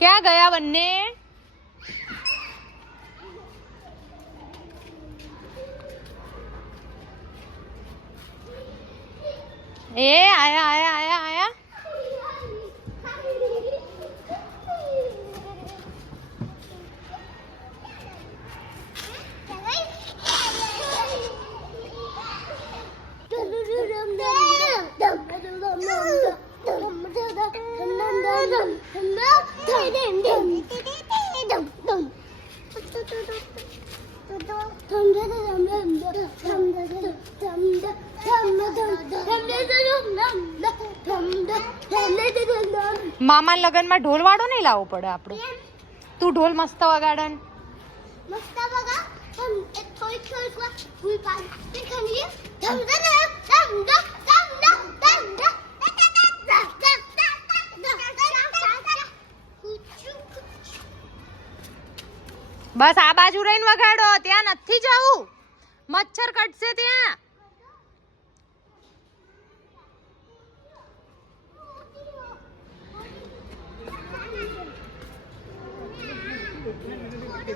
ક્યાં ગયા બંને? એ આયા આયા આયા આયા. મામા લગનમાં ઢોલ વાળો નહીં લાવવો પડે આપણે. તું ઢોલ મસ્ત વગાડન. મસ્ત વગા હમ એક થોડી થોડી ફૂલ પાન તે ખાલી બસ આ બાજુ રહીને વગાડો. ત્યાં નથી જવું, મચ્છર કટશે ત્યાં.